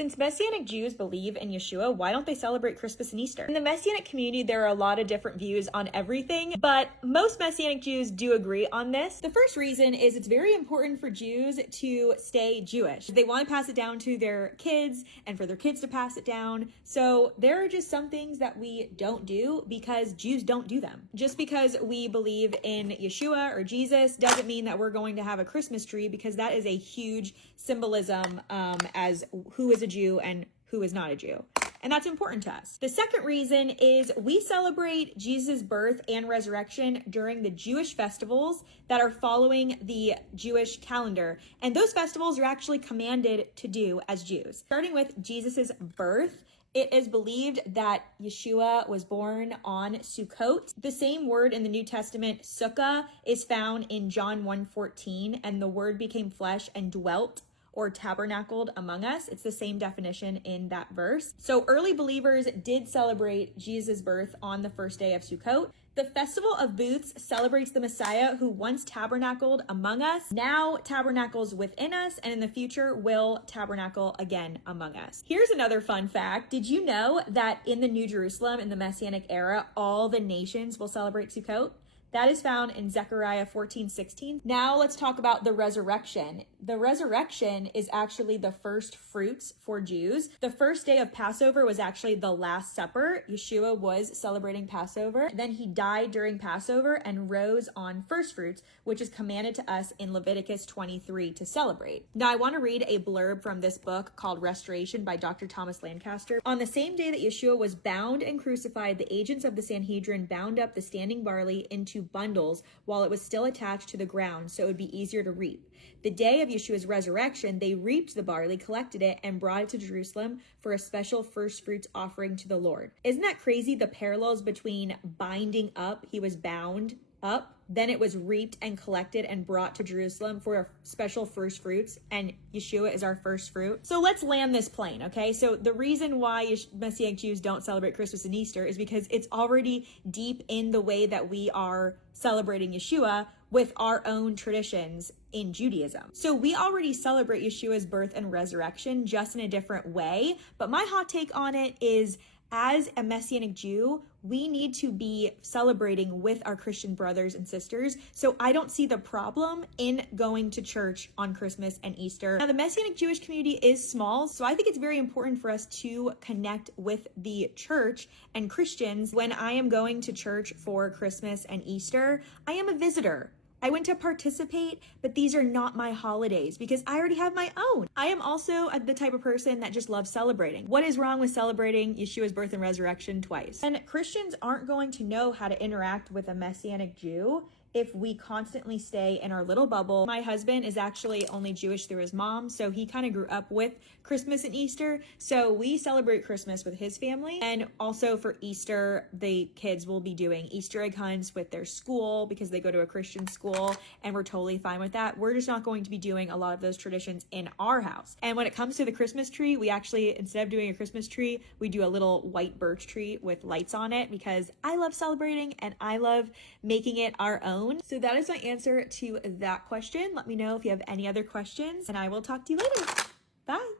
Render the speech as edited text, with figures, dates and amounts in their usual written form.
Since Messianic Jews believe in Yeshua, why don't they celebrate Christmas and Easter? In the Messianic community, there are a lot of different views on everything, but most Messianic Jews do agree on this. The first reason is it's very important for Jews to stay Jewish. They want to pass it down to their kids and for their kids to pass it down. So there are just some things that we don't do because Jews don't do them. Just because we believe in Yeshua or Jesus doesn't mean that we're going to have a Christmas tree, because that is a huge symbolism as who is a Jew and who is not a Jew. And that's important to us. The second reason is we celebrate Jesus' birth and resurrection during the Jewish festivals that are following the Jewish calendar. And those festivals are actually commanded to do as Jews. Starting with Jesus' birth, it is believed that Yeshua was born on Sukkot. The same word in the New Testament, sukkah, is found in John 1:14, and the word became flesh and dwelt or tabernacled among us. It's the same definition in that verse. So early believers did celebrate Jesus' birth on the first day of Sukkot. The Festival of Booths celebrates the Messiah who once tabernacled among us, now tabernacles within us, and in the future will tabernacle again among us. Here's another fun fact. Did you know that in the New Jerusalem, in the Messianic era, all the nations will celebrate Sukkot? That is found in Zechariah 14:16. Now let's talk about the resurrection. The resurrection is actually the first fruits for Jews. The first day of Passover was actually the Last Supper. Yeshua was celebrating Passover. Then he died during Passover and rose on first fruits, which is commanded to us in Leviticus 23 to celebrate. Now I want to read a blurb from this book called Restoration by Dr. Thomas Lancaster. On the same day that Yeshua was bound and crucified, the agents of the Sanhedrin bound up the standing barley into bundles while it was still attached to the ground so it would be easier to reap. The day of Yeshua's resurrection, they reaped the barley, collected it, and brought it to Jerusalem for a special first fruits offering to the Lord. Isn't that crazy, the parallels between binding up, he was bound up, then it was reaped and collected and brought to Jerusalem for a special first fruits, and Yeshua is our first fruit. So let's land this plane, okay? So the reason why Messianic Jews don't celebrate Christmas and Easter is because it's already deep in the way that we are celebrating Yeshua with our own traditions in Judaism. So we already celebrate Yeshua's birth and resurrection, just in a different way. But my hot take on it is, as a Messianic Jew, we need to be celebrating with our Christian brothers and sisters. So I don't see the problem in going to church on Christmas and Easter. Now, the Messianic Jewish community is small, so I think it's very important for us to connect with the church and Christians. When I am going to church for Christmas and Easter, I am a visitor. I went to participate, but these are not my holidays because I already have my own. I am also the type of person that just loves celebrating. What is wrong with celebrating Yeshua's birth and resurrection twice? And Christians aren't going to know how to interact with a Messianic Jew if we constantly stay in our little bubble. My husband is actually only Jewish through his mom, so he kind of grew up with Christmas and Easter. So we celebrate Christmas with his family. And also for Easter, the kids will be doing Easter egg hunts with their school because they go to a Christian school, and we're totally fine with that. We're just not going to be doing a lot of those traditions in our house. And when it comes to the Christmas tree, we actually, instead of doing a Christmas tree, we do a little white birch tree with lights on it because I love celebrating and I love making it our own. So that is my answer to that question. Let me know if you have any other questions, and I will talk to you later. Bye.